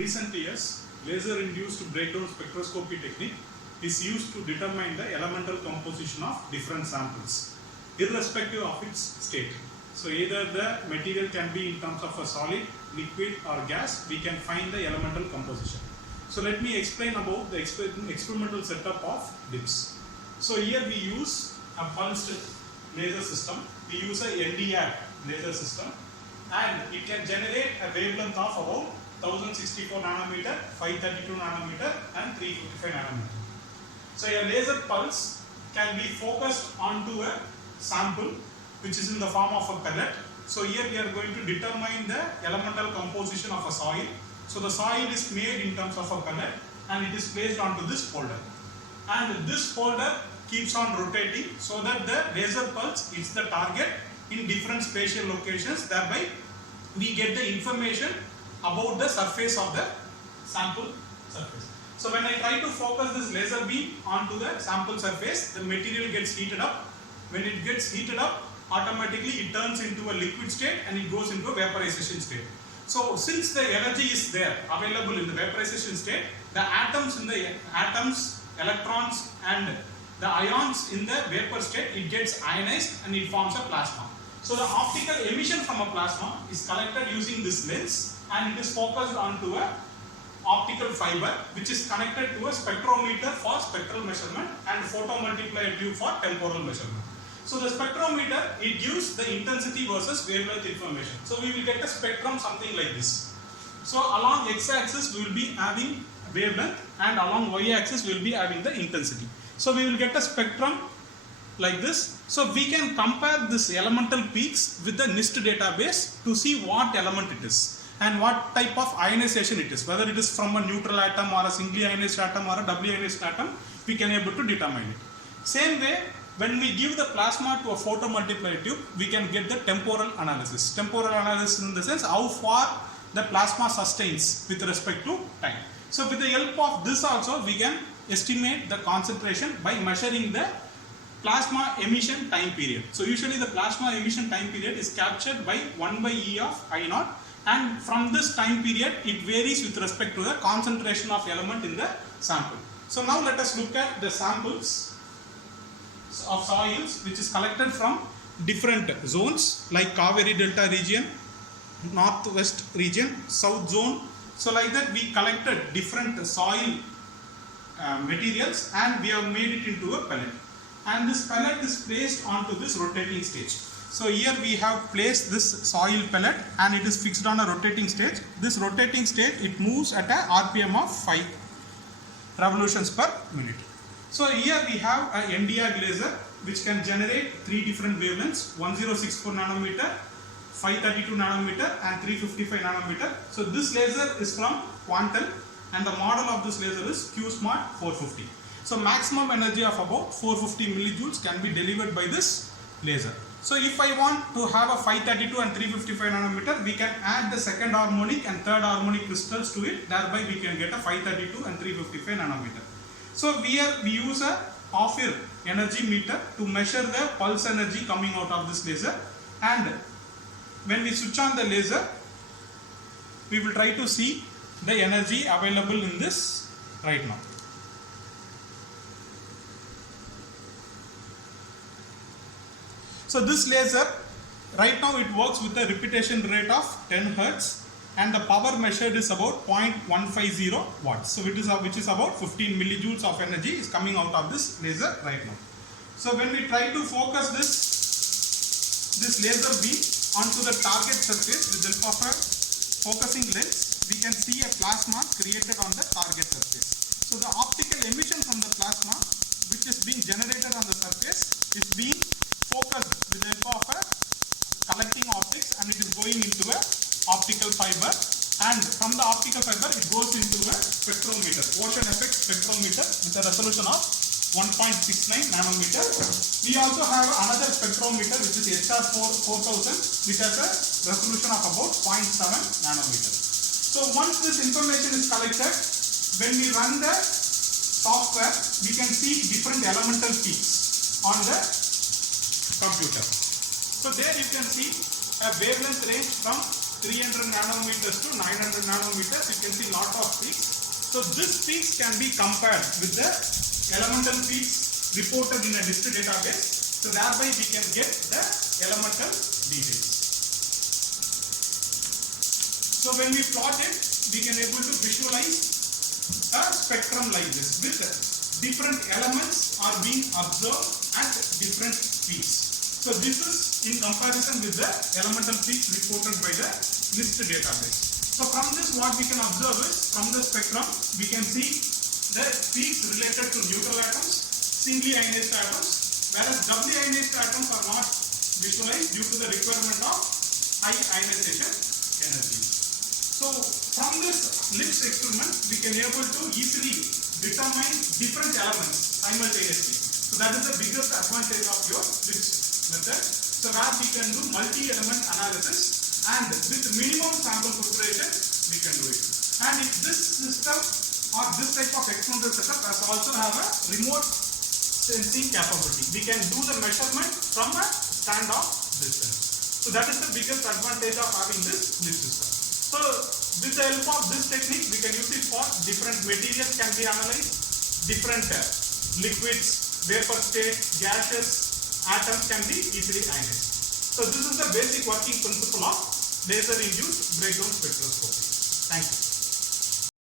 recent years, laser-induced breakdown spectroscopy technique is used to determine the elemental composition of different samples, irrespective of its state. So either the material can be in terms of a solid, liquid or gas, we can find the elemental composition. So let me explain about the experimental setup of LIBS. So here we use a pulsed laser system. We use a NDR laser system, and it can generate a wavelength of about 1064 nanometer, 532 nanometer and 355 nanometer. So a laser pulse can be focused onto a sample which is in the form of a pellet. So here we are going to determine the elemental composition of a soil. So the soil is made in terms of a pellet and it is placed onto this folder. And this folder keeps on rotating so that the laser pulse is the target in different spatial locations. Thereby we get the information about the surface of the sample surface. So when I try to focus this laser beam onto the sample surface, the material gets heated up. When it gets heated up, automatically it turns into a liquid state and it goes into a vaporization state. So since the energy is there available in the vaporization state, the atoms, electrons and the ions in the vapor state, it gets ionized and it forms a plasma. So the optical emission from a plasma is collected using this lens and it is focused onto a optical fiber which is connected to a spectrometer for spectral measurement and photomultiplier tube for temporal measurement. So the spectrometer, it gives the intensity versus wavelength information. So we will get a spectrum something like this. So along x-axis we will be having wavelength and along y-axis we will be having the intensity. So we will get a spectrum like this. So we can compare this elemental peaks with the NIST database to see what element it is and what type of ionization it is. Whether it is from a neutral atom or a singly ionized atom or a doubly ionized atom, we can able to determine it. Same way, when we give the plasma to a photomultiplier tube, we can get the temporal analysis. Temporal analysis in the sense how far the plasma sustains with respect to time. So with the help of this also, we can estimate the concentration by measuring the plasma emission time period. So usually the plasma emission time period is captured by 1 by E of I naught, and from this time period it varies with respect to the concentration of element in the sample. So now let us look at the samples of soils which is collected from different zones like Kaveri Delta region, northwest region, south zone. So like that we collected different soil materials and we have made it into a pellet, and this pellet is placed onto this rotating stage. So here we have placed this soil pellet and it is fixed on a rotating stage. This rotating stage, it moves at a RPM of 5 revolutions per minute. So here we have a NDR laser which can generate 3 different wavelengths, 1064 nanometer, 532 nanometer and 355 nanometer. So this laser is from Quantel and the model of this laser is QSmart 450. So maximum energy of about 450 millijoules can be delivered by this laser. So if I want to have a 532 and 355 nanometer, we can add the second harmonic and third harmonic crystals to it. Thereby we can get a 532 and 355 nanometer. So here we use a off-ear energy meter to measure the pulse energy coming out of this laser, and when we switch on the laser, we will try to see the energy available in this right now. So this laser right now it works with a repetition rate of 10 Hz and the power measured is about 0.150 watts. So which is about 15 millijoules of energy is coming out of this laser right now. So when we try to focus this laser beam onto the target surface with the help of a focusing lens, we can see a plasma created on the target surface. So the optical emission from the plasma which is being generated on the surface is being focused with the help of a collecting optics, and it is going into a optical fiber, and from the optical fiber it goes into a spectrometer, ocean effect spectrometer with a resolution of 1.69 nanometer. We also have another spectrometer which is HR4000 which has a resolution of about 0.7 nanometer. So once this information is collected, when we run the software, we can see different elemental peaks on the computer. So there you can see a wavelength range from 300 nanometers to 900 nanometers. You can see lot of peaks. So these peaks can be compared with the elemental peaks reported in a disk database. So thereby we can get the elemental details. So when we plot it, we can able to visualize a spectrum like this with different elements are being observed at different peaks. So this is in comparison with the elemental peaks reported by the LIBS database. So from this what we can observe is, from the spectrum we can see the peaks related to neutral atoms, singly ionized atoms, whereas doubly ionized atoms are not visualized due to the requirement of high ionization energy. So from this LIBS experiment we can able to easily determine different elements simultaneously. So that is the biggest advantage of your LIBS method. So where we can do multi-element analysis and with minimum sample preparation we can do it. And if this system or this type of experimental setup has also have a remote sensing capability, we can do the measurement from a standoff distance. So that is the biggest advantage of having this LIBS system. So with the help of this technique we can use it for different materials can be analyzed, different liquids, vapor state, gases, atoms can be easily ionized. So this is the basic working principle of laser induced breakdown spectroscopy. Thank you.